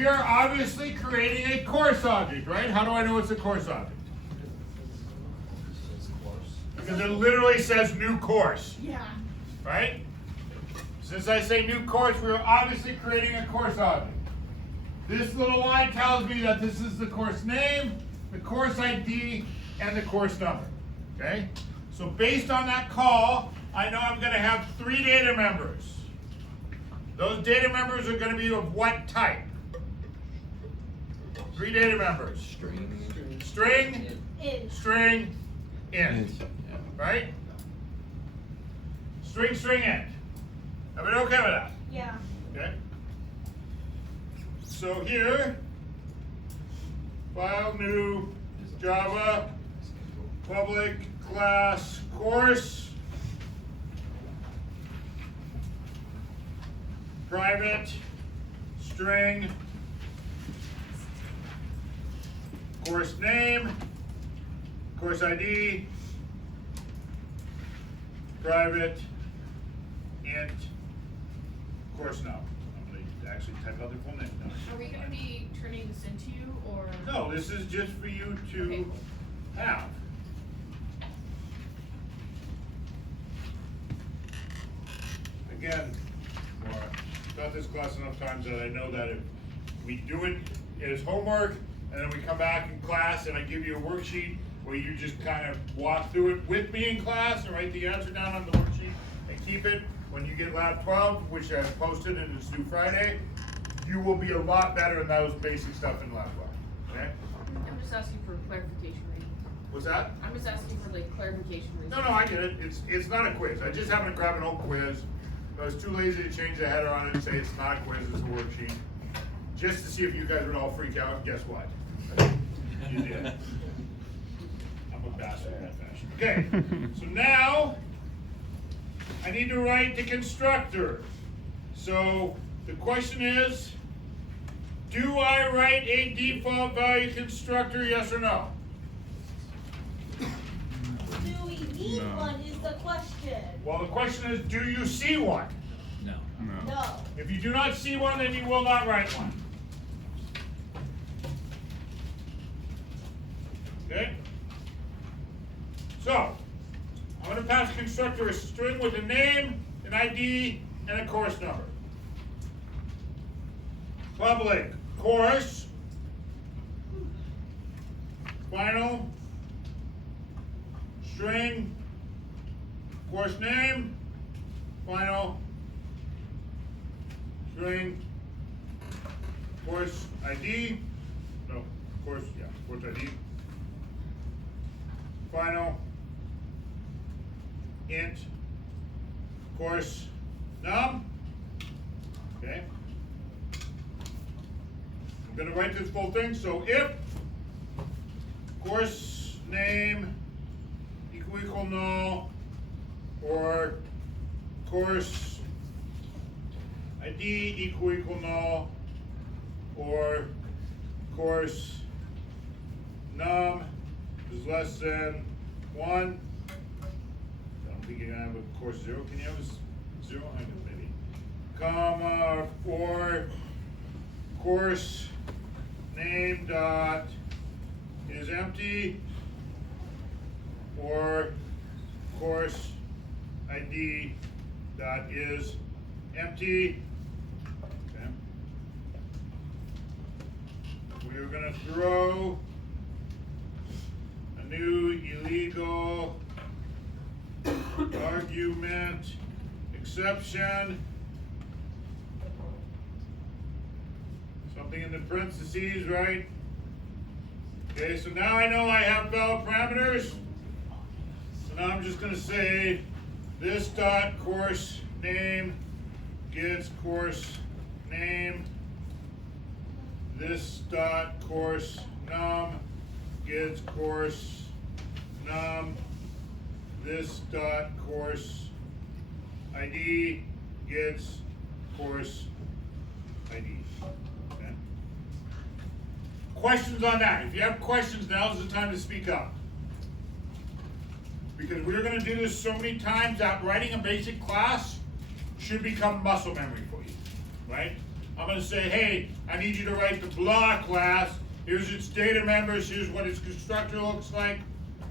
we are obviously creating a course object, right? How do I know it's a course object? Because it literally says new course. Yeah. Right? Since I say new course, we are obviously creating a course object. This little line tells me that this is the course name, the course ID, and the course number. Okay? So based on that call, I know I'm going to have 3 data members. Those data members are going to be of what type? 3 data members. String, string, int. Right? String, string, int. Everybody okay with that? Yeah. Okay. So here, file new Java public class course private string course name course ID private int course now. I'm going to actually type out the full name now. Are we going to be turning this into you, or? No, this is just for you to Okay. have. Again, Laura, I've taught this class enough times that I know that if we do it as homework and then we come back in class and I give you a worksheet where you just kind of walk through it with me in class and write the answer down on the worksheet and keep it. When you get lab 12, which I've posted and it's due Friday, you will be a lot better in those basic stuff in lab 12. Okay? I'm just asking for clarification reasons. What's that? I'm just asking for like clarification reasons. No, I get it. It's not a quiz. I just happened to grab an old quiz. I was too lazy to change the header on it and say it's not a quiz, it's a worksheet. Just to see if you guys would all freak out, and guess what? You did. I'm a bastard in that fashion. Okay, so now I need to write the constructor. So the question is, do I write a default value constructor, yes or no? Do we need one is the question. Well, the question is, do you see one? No. No. If you do not see one, then you will not write one. Okay? So, I'm going to pass constructor a string with a name, an ID, and a course number. Public course, final, string, course name, final, string, course ID, no, course ID, final, int, course num, okay? I'm gonna write this full thing, so if course name equal null, or course ID equal null, or course num is less than 1. I don't think you're gonna have a course 0. Can you have a 0? I don't know, maybe. Comma, or course name dot is empty, or course ID dot is empty. Okay. We're going to throw a new illegal argument exception. Something in the parentheses, right? Okay, so now I know I have valid parameters. So now I'm just going to say this dot course name gets course name. This dot course num gets course num. This dot course ID gets course ID. Okay. Questions on that? If you have questions, now's the time to speak up. Because we're going to do this so many times that writing a basic class should become muscle memory for you, right? I'm gonna say, hey, I need you to write the blah class. Here's its data members, here's what its constructor looks like,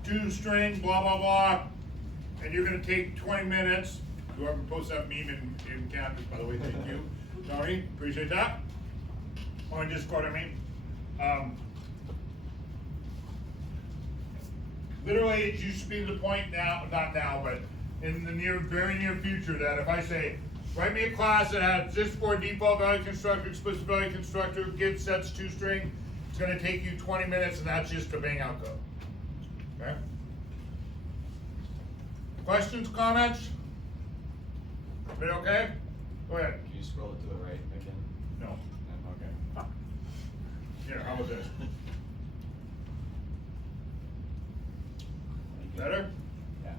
2 string, blah, blah, blah. And you're gonna take 20 minutes. Whoever posts that meme in Canvas, by the way, thank you. Sorry, appreciate that. Or in Discord, I mean. Literally, it used to be the point now, not now, but in the very near future, that if I say, write me a class that has this for default value constructor, explicit value constructor, get sets 2 string, it's gonna take you 20 minutes, and that's just to bang out code. Okay? Questions, comments? Everybody okay? Go ahead. Can you scroll it to the right again? No. Okay. Here, how about this? Better? Yeah.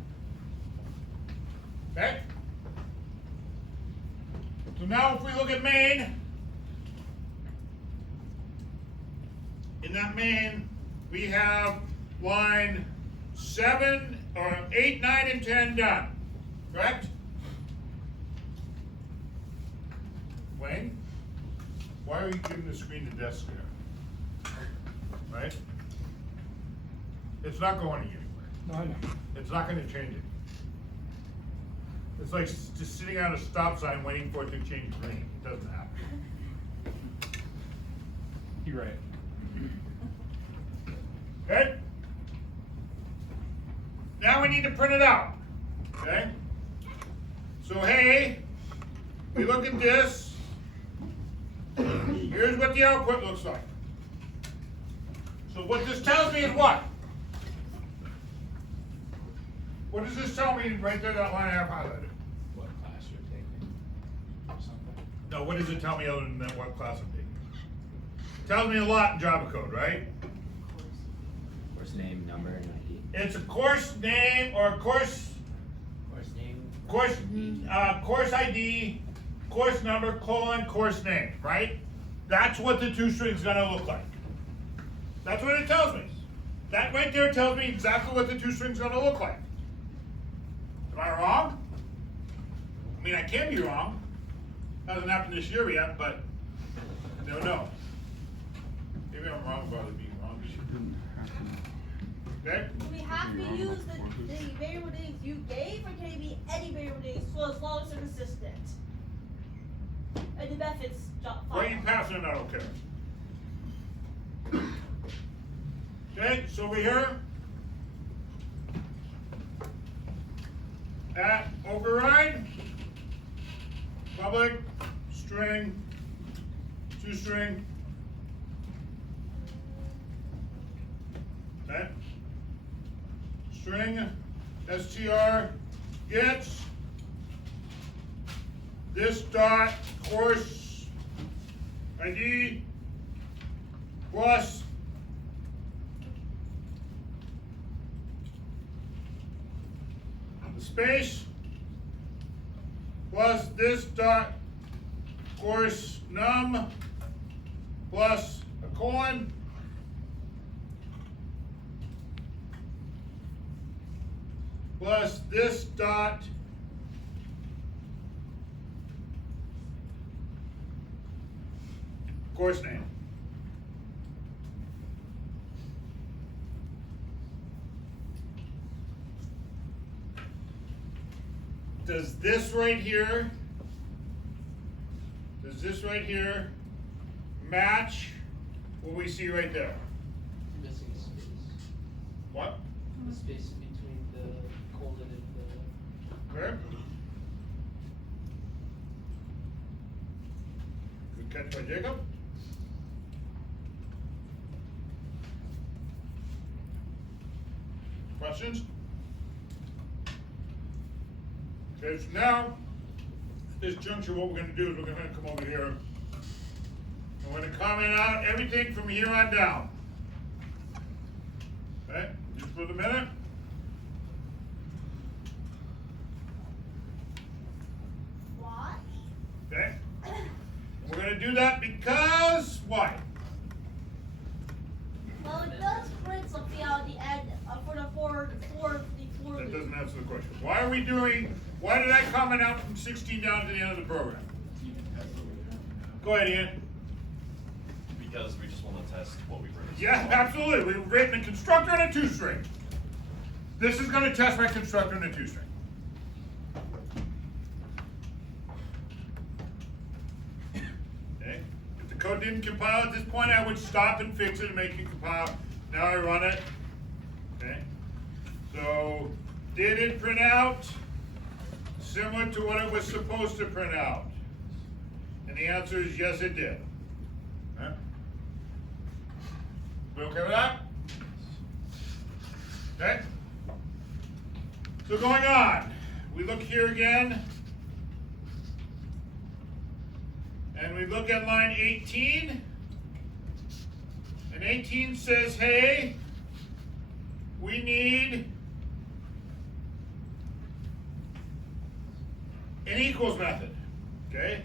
Okay? So now if we look at main, in that main, we have line 7, or 8, 9, and 10 done, correct? Wayne, why are you giving the screen to desk there? Right? It's not going anywhere. No, I know. It's not gonna change it. It's like just sitting on a stop sign waiting for it to change green. It doesn't happen. You're right. Okay? Now we need to print it out. Okay? So hey, we look at this. Here's what the output looks like. So what this tells me is what? What does this tell me right there, that line I have highlighted? What class you're taking or something? No, what does it tell me other than that what class I'm taking? It tells me a lot in Java code, right? Course name, number, and ID. It's a course name or a course course ID, course number, colon, course name, right? That's what the 2 string's gonna look like. That's what it tells me. That right there tells me exactly what the 2 string's gonna look like. Am I wrong? I mean, I can be wrong. Hasn't happened this year yet, but I don't know. Maybe I'm wrong about it being wrong. Okay? Do we have to use the variable names you gave, or can it be any variable names for as long as they're consistent? And the methods fine. Why you passing it? I don't care. Okay, so over here, at override, public, string, 2 string. Okay. String, str, gets this dot course ID plus the space plus this dot course num plus a colon plus this dot course name. Does this right here match what we see right there? Missing a space. What? The space between the colon and Okay. Good catch by Jacob. Questions? Okay, so now, at this juncture, what we're gonna do is we're gonna come over here. And we're gonna comment out everything from here on down. Okay, just for the minute. What? Okay? We're gonna do that because why? Well, it does print something out at the end for the for That doesn't answer the question. Why did I comment out from 16 down to the end of the program? Go ahead, Ian. Because we just want to test what we've written. Yeah, absolutely. We've written a constructor and a two-string. This is going to test my constructor and a two-string. Okay. If the code didn't compile at this point, I would stop and fix it and make it compile. Now I run it. Okay. So, did it print out similar to what it was supposed to print out? And the answer is yes, it did. Huh? We okay with that? Okay. So going on, we look here again, and we look at line 18, and 18 says, hey, we need an equals method, okay?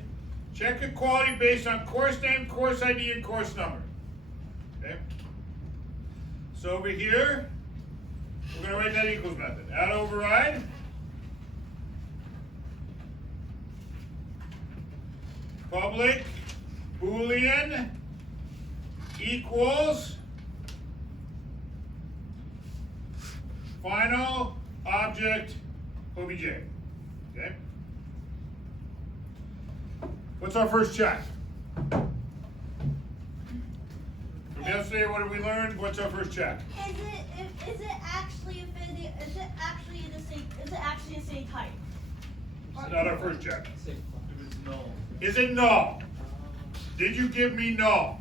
Check equality based on course name, course ID, and course number, okay? So over here, we're going to write that equals method. Add override. Public Boolean equals final object OBJ. Okay? What's our first check? From yesterday, what did we learn? What's our first check? Is it actually the same type? It's not our first check. If it's null. Is it null? Did you give me null?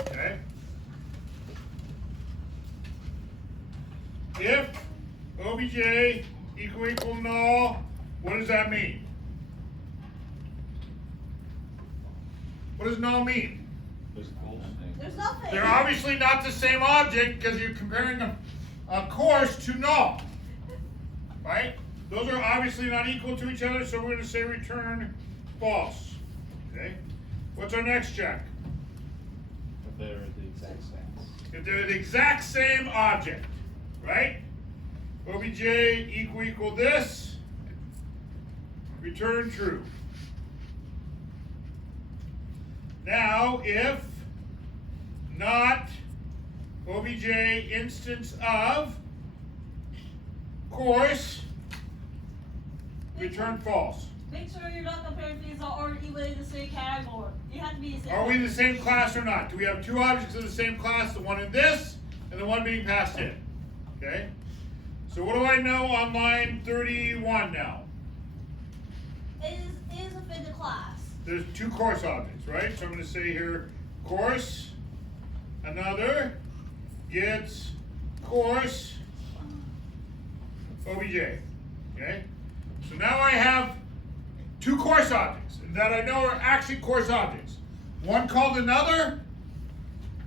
Okay. If OBJ equal null, what does that mean? What does null mean? There's nothing. They're obviously not the same object because you're comparing a course to null, right? Those are obviously not equal to each other, so we're going to say return false. Okay. What's our next check? If they're the exact same. If they're the exact same object, right? OBJ equal this, return true. Now, if not OBJ instance of course, return false. Make sure you're not comparing things that aren't even in the same category. You have to be the same. Are we in the same class or not? Do we have two objects in the same class, the one in this and the one being passed in? Okay? So what do I know on line 31 now? It is within the class. There's two course objects, right? So I'm going to say here, course, another gets course OBJ. Okay? So now I have two course objects that I know are actually course objects. One called another,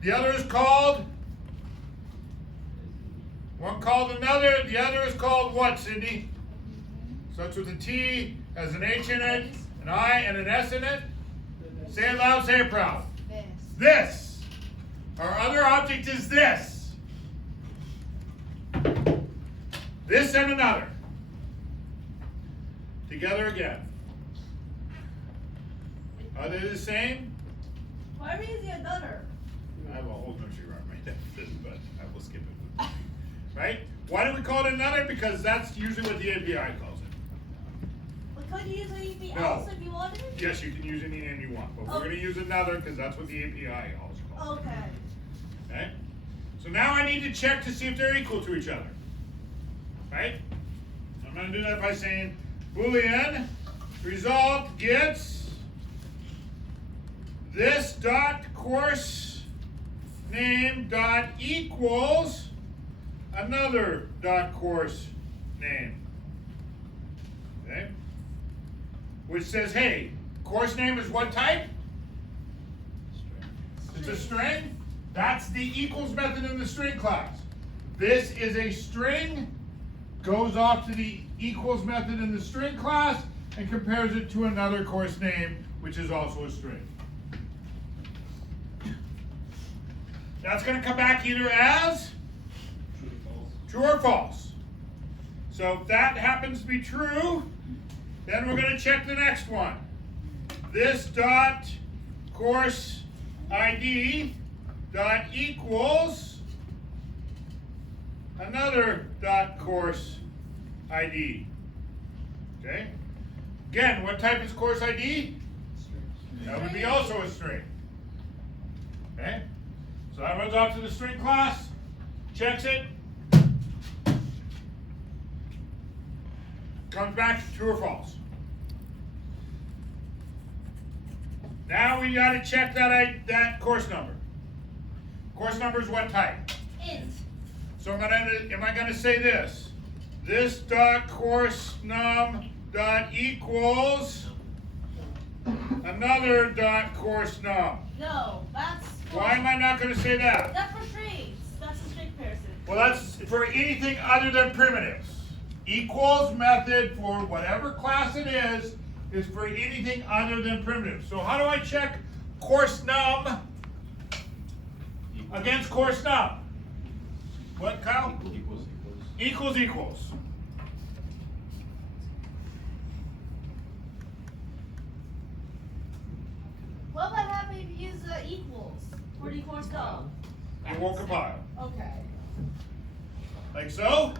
the other is called, one called another, the other is called what, Cindy? Starts with a T, has an H in it, an I, and an S in it. Say it loud, say it proud. This. Our other object is this. This and another. Together again. Are they the same? Why is the another? I have a whole nursery rhyme right there, but I will skip it. Right? Why do we call it another? Because that's usually what the API calls it. But could you use anything No. else if you wanted? Yes, you can use any name you want, but we're going to use another because that's what the API also calls it. Okay. Okay? So now I need to check to see if they're equal to each other. Right? I'm going to do that by saying Boolean result gets this dot course name dot equals another dot course name. Okay? Which says, hey, course name is what type? It's a string. That's the equals method in the string class. This is a string, goes off to the equals method in the string class, and compares it to another course name, which is also a string. That's going to come back either as true or false. So if that happens to be true, then we're going to check the next one. This dot course ID dot equals another dot course ID. Okay? Again, what type is course ID? That would be also a string. Okay? So that runs off to the string class, checks it, comes back true or false. Now we gotta check that course number. Course number is what type? Int. So am I gonna say this? This dot course num dot equals another dot course num. No, that's for, Why am I not gonna say that? that's for strings. That's a string comparison. Well, that's for anything other than primitives. Equals method for whatever class it is for anything other than primitives. So how do I check course num against course num? What, Kyle? Equals equals. What would happen if you use equals for the course num? It won't compile. Okay. Like so?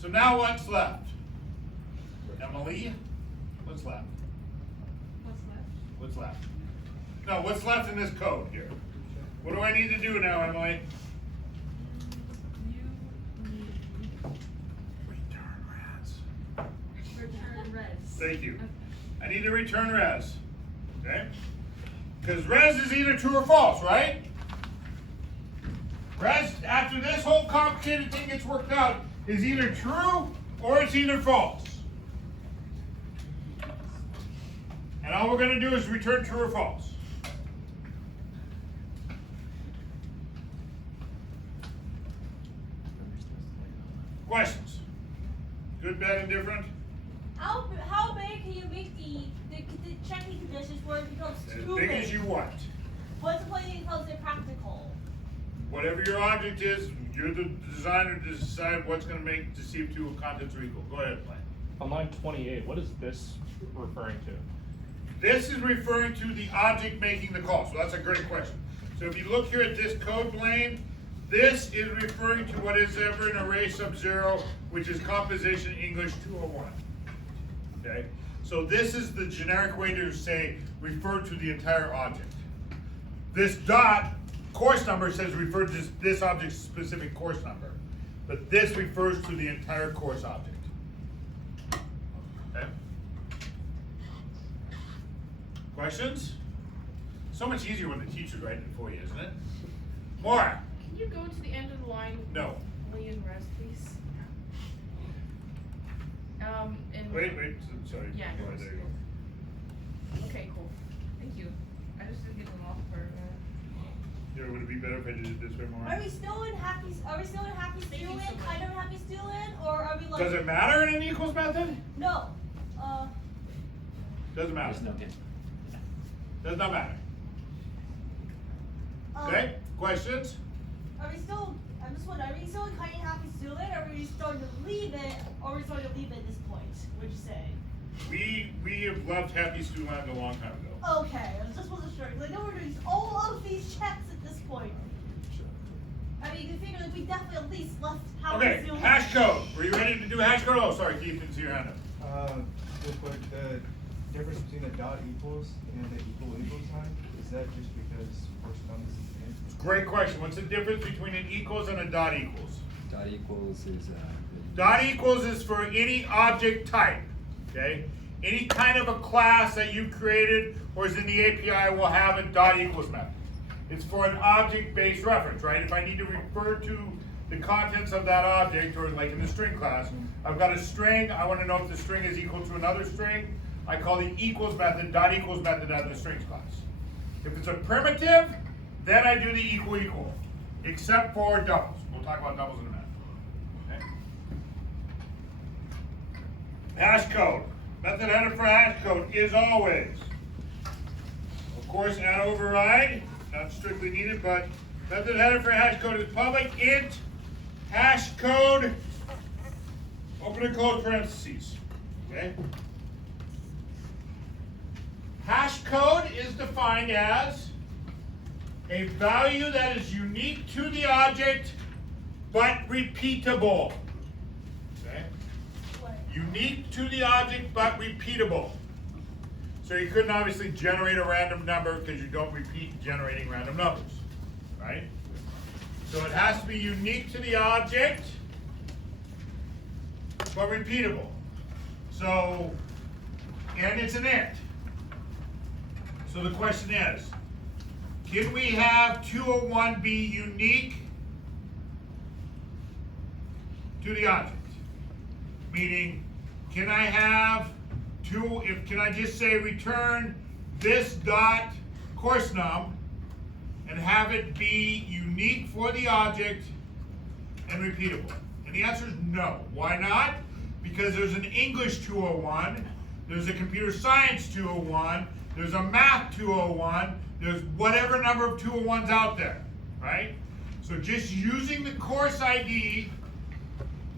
So now what's left? Emily, what's left? What's left? What's left? No, what's left in this code here? What do I need to do now, Emily? You need Return res. return res. Thank you. Okay. I need to return res. Okay? Because res is either true or false, right? Res, after this whole complicated thing gets worked out, is either true or it's either false. And all we're going to do is return true or false. Questions? Good, bad, indifferent? How big can you make the checking conditions where it becomes As too big as you want. What's the point it becomes impractical? Whatever your object is, you're the designer to decide what's going to make to see if two contents are equal. Go ahead, Blaine. On line 28, what is this referring to? This is referring to the object making the call. So that's a great question. So if you look here at this code, Blaine, this is referring to what is ever an array sub-zero, which is composition English 201. Okay? So this is the generic way to say refer to the entire object. This dot course number says refer to this object's specific course number. But this refers to the entire course object. Okay? Questions? So much easier when the teacher's writing it for you, isn't it? More? Can you go to the end of the line? No. Lee and res, please. And Wait, sorry. Yeah, Go ahead, there you go. Okay, cool. Thank you. I just didn't get them off for Yeah, would it be better if I did it this way more? Are we still in happy student, kind of happy student, or are we like Does it matter in an equals method? no? Doesn't matter. There's no difference. Does not matter. Okay? Questions? Are we still? I'm just wondering. Are we still in kind of happy student, or are we starting to leave it? Or are we starting to leave it at this point? Would you say? We have left Happy Student Land a long time ago. Okay, I just wasn't sure because I know we're doing all of these checks at this point. I mean, you can figure like we definitely at least left happy Okay, student. hash code. Were you ready to do hash code? Oh, sorry, Keith, didn't see your hand up. Real quick, the difference between the dot equals and the equal sign, is that just because first num is in? Great question. What's the difference between an equals and a dot equals? Dot equals is Dot equals is for any object type, okay? Any kind of a class that you created or is in the API will have a dot equals method. It's for an object-based reference, right? If I need to refer to the contents of that object, or like in the string class, I've got a string, I want to know if the string is equal to another string, I call the equals method, dot equals method out of the strings class. If it's a primitive, then I do the equal, except for doubles. We'll talk about doubles in a minute. Okay? Hash code. Method header for hash code is always, of course, add override, not strictly needed, but method header for hash code is public int hash code, open and close parentheses. Okay? Hash code is defined as a value that is unique to the object but repeatable. Okay? What? Unique to the object but repeatable. So you couldn't obviously generate a random number because you don't repeat generating random numbers, right? So it has to be unique to the object but repeatable. So, and it's an int. So the question is, can we have 201 be unique to the object? Meaning, can I have can I just say return this dot course num and have it be unique for the object and repeatable? And the answer is no. Why not? Because there's an English 201, there's a computer science 201, there's a math 201, there's whatever number of 201s out there, right? So just using the course ID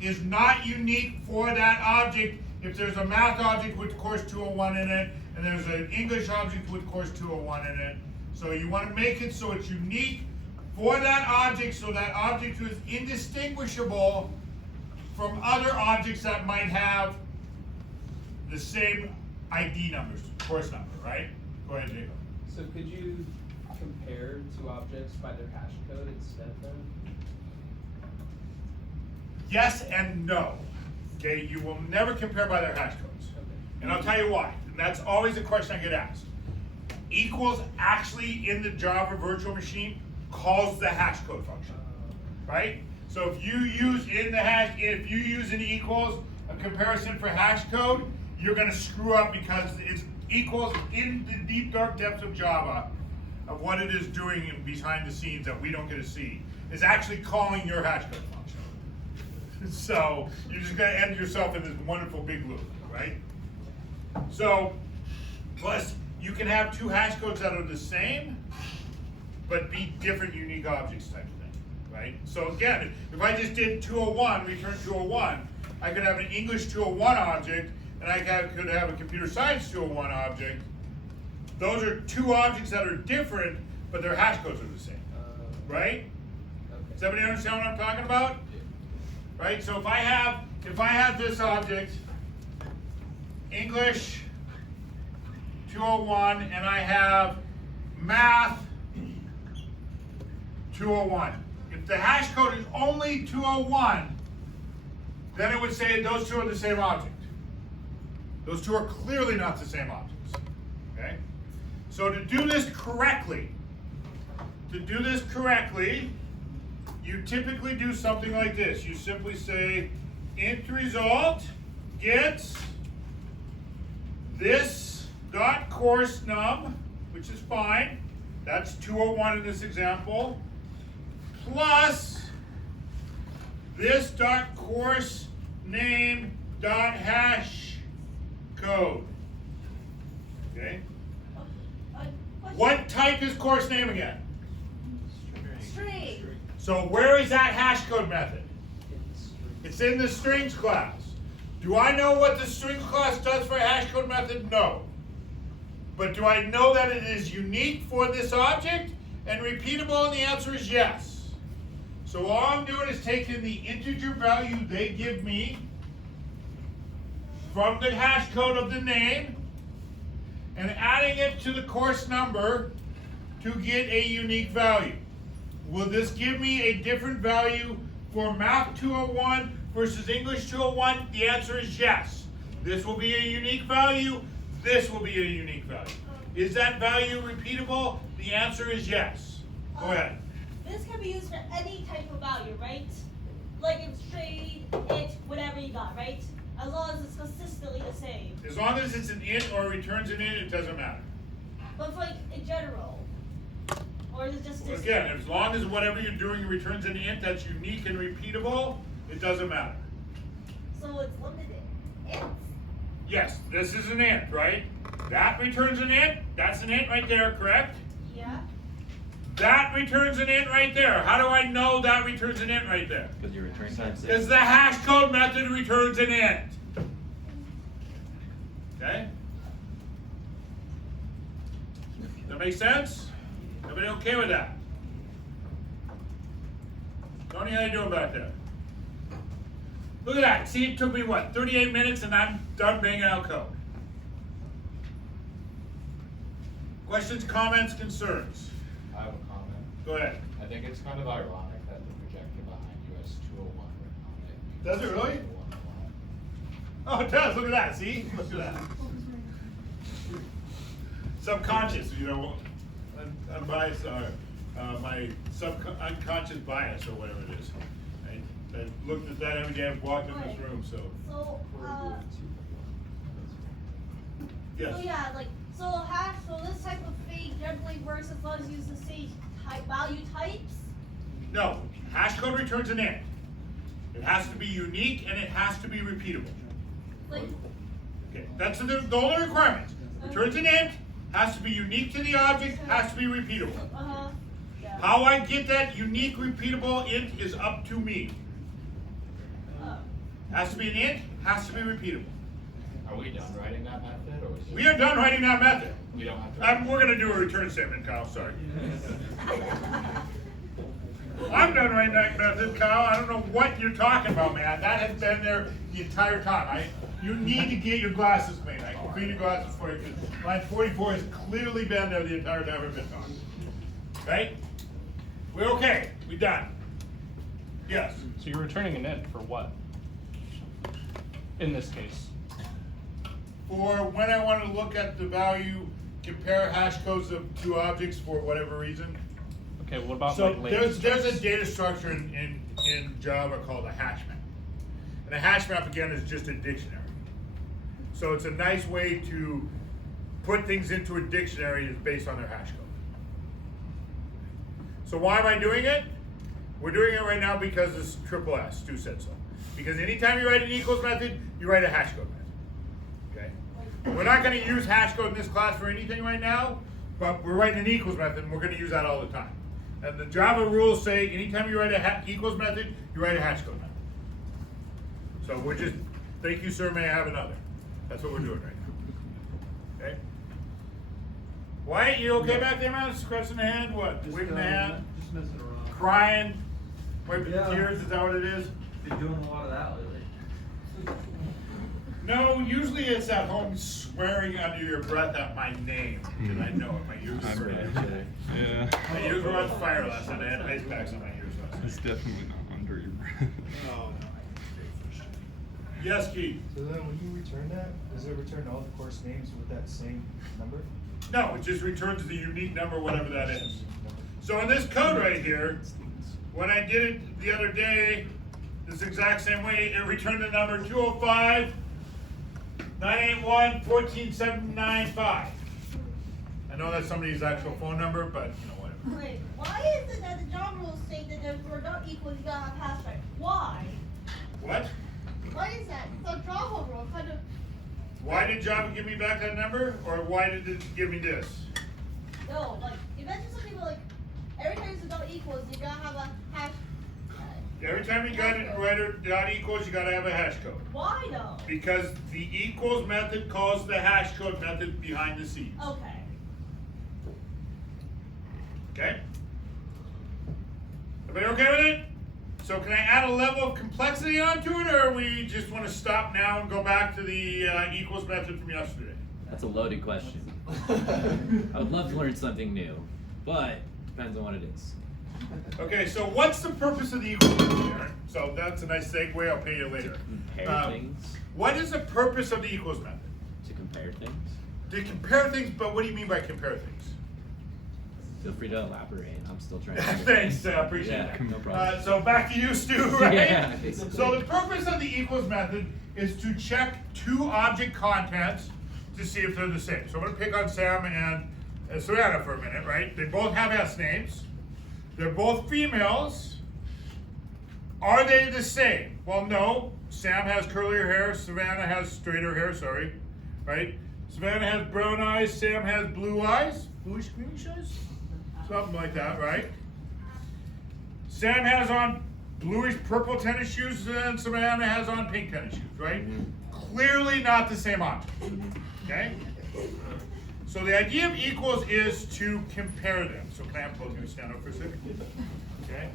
is not unique for that object if there's a math object with course 201 in it, and there's an English object with course 201 in it. So you want to make it so it's unique for that object, so that object is indistinguishable from other objects that might have the same ID numbers, course number, right? Go ahead, Jacob. So could you compare two objects by their hash code instead then? Yes and no. Okay, you will never compare by their hash codes. Okay. And I'll tell you why. And that's always a question I get asked. Equals actually in the Java virtual machine calls the hash code function, right? So if you use if you use an equals, a comparison for hash code, you're gonna screw up because it's equals in the deep dark depths of Java of what it is doing behind the scenes that we don't get to see is actually calling your hash code function. So you're just gonna end yourself in this wonderful big loop, right? So, plus you can have two hash codes that are the same, but be different unique objects type of thing, right? So again, if I just did 201, return 201, I could have an English 201 object, and I could have a computer science 201 object. Those are two objects that are different, but their hash codes are the same, right? Does everybody understand what I'm talking about? Right? So if I have this object, English 201, and I have math 201. If the hash code is only 201, then it would say those two are the same object. Those two are clearly not the same objects. Okay? So to do this correctly, you typically do something like this. You simply say int result gets this dot course num, which is fine. That's 201 in this example, plus this dot course name dot hash code. Okay? What type is course name again? String. So where is that hash code method? It's in the strings class. Do I know what the strings class does for a hash code method? No. But do I know that it is unique for this object and repeatable? And the answer is yes. So all I'm doing is taking the integer value they give me from the hash code of the name and adding it to the course number to get a unique value. Will this give me a different value for Math 201 versus English 201? The answer is yes. This will be a unique value. This will be a unique value. Is that value repeatable? The answer is yes. Go ahead. This can be used for any type of value, right? Like if string, int, whatever you got, right? As long as it's consistently the same. As long as it's an int or returns an int, it doesn't matter. But for like in general. Or is it just this? Again, as long as whatever you're doing returns an int that's unique and repeatable, it doesn't matter. So it's limited. Ints. Yes, this is an int, right? That returns an int. That's an int right there, correct? Yeah. That returns an int right there. How do I know that returns an int right there? Because your return time Because the hash code method returns an int. Okay? that make sense? Everybody okay with that? Tony, how you doing back there? Look at that. See, it took me what, 38 minutes and I'm done banging out code. Questions, comments, concerns? I have a comment. Go ahead. I think it's kind of ironic that the projector behind you has 201 written on it. Does it really? 101. Oh, it does. Look at that. See? Look at that. Subconscious, you know, unbiased, my unconscious bias or whatever it is. I looked at that every day I walked in this room, so. So, Yes. so yeah, like, so this type of thing generally works as long as you use the same value types? No, hash code returns an int. It has to be unique and it has to be repeatable. Like, Okay, that's the only requirement. Returns an int, has to be unique to the object, has to be repeatable. yeah. How I get that unique, repeatable int is up to me. Has to be an int, has to be repeatable. Are we done writing that method, or is it? We are done writing that method. We don't have to. We're gonna do a return statement, Kyle, sorry. I'm done writing that method, Kyle. I don't know what you're talking about, man. That has been there the entire time. You need to get your glasses cleaned. I can clean your glasses for you because line 44 has clearly been there the entire time I've been talking. Right? We're okay. We done. Yes. So you're returning an int for what? In this case. For when I want to look at the value, compare hash codes of two objects for whatever reason. Okay, what about So like latent there's a strings? data structure in Java called a hash map. And a hash map, again, is just a dictionary. So it's a nice way to put things into a dictionary that's based on their hash code. So why am I doing it? We're doing it right now because it's triple S, Stu said so. Because anytime you write an equals method, you write a hash code method. Okay? We're not going to use hash code in this class for anything right now, but we're writing an equals method and we're going to use that all the time. And the Java rules say anytime you write a equals method, you write a hash code method. So we're just, thank you sir, may I have another? That's what we're doing right now. Okay? Wyatt, you okay back there, man? Scratching the hand? What? Waving the hand? Just messing around. Crying? Wiping Yeah. tears? Is that what it is? Been doing a lot of that lately. No, usually it's at home swearing under your breath at my name. Because I know it. My ears are burning. Yeah. My ears were on fire last night. I had ice packs on my ears last It's night. definitely not under your breath. Oh, no. Yes, Keith? So then when you return that, does it return all the course names with that same number? No, it just returns the unique number, whatever that is. So in this code right here, when I did it the other day, this exact same way, it returned the number 205 981 14795. I know that's somebody's actual phone number, but you know, whatever. Wait, why is it that the Java rules state that if we're not equal, you gotta have hash rate? Why? What? Why is that? It's a Java rule, kind of. Why did Java give me back that number? Or why did it give me this? No, like, you mentioned something about, like, every time it's not equals, you gotta have a hash. Every time you got it right or dot equals, you gotta have a hash code. Why though? Because the equals method calls the hash code method behind the scenes. Okay. Okay? Everybody okay with it? So can I add a level of complexity onto it, or we just want to stop now and go back to the equals method from yesterday? That's a loaded question. I would love to learn something new, but depends on what it is. Okay, so what's the purpose of the equals method, Aaron? So that's a nice segue, I'll pay you later. Compare things. What is the purpose of the equals method? To compare things. To compare things, but what do you mean by compare things? Feel free to elaborate. I'm still trying to Thanks, I appreciate Yeah, that. no problem. So back to you, Stu, right? Yeah, So the purpose of the equals method is to check two object contents to see if they're the same. So I'm gonna pick on Sam and Savannah for a minute, right? They both have S names. They're both females. Are they the same? Well, no. Sam has curlier hair, Savannah has straighter hair, sorry, right? Savannah has brown eyes, Sam has blue eyes, bluish greenish eyes? Something like that, right? Sam has on bluish purple tennis shoes and Savannah has on pink tennis shoes, right? Clearly not the same object, okay? So the idea of equals is to compare them. So can I have both of you stand up for a second? Okay.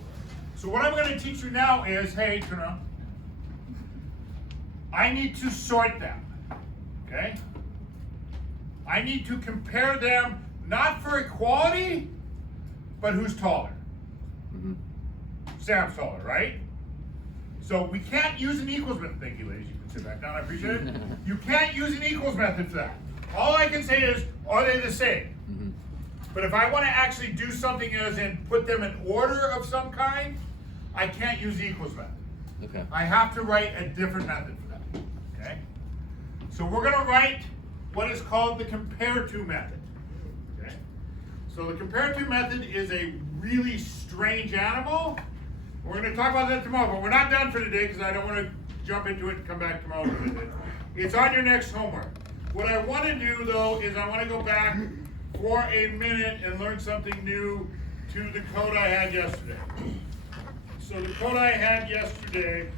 So what I'm going to teach you now is, hey, turn around. I need to sort them. Okay? I need to compare them not for equality, but who's taller. Sam's taller, right? So we can't use an equals method. Thank you, ladies. You can sit back down. I appreciate it. You can't use an equals method for that. All I can say is, are they the same? But if I want to actually do something as in put them in order of some kind, I can't use the equals method. Okay. I have to write a different method for that. Okay? So we're going to write what is called the compare to method. Okay? So the compare to method is a really strange animal. We're going to talk about that tomorrow, but we're not done for today because I don't want to jump into it and come back tomorrow with it. It's on your next homework. What I want to do though is I want to go back for a minute and learn something new to the code I had yesterday. So the code I had yesterday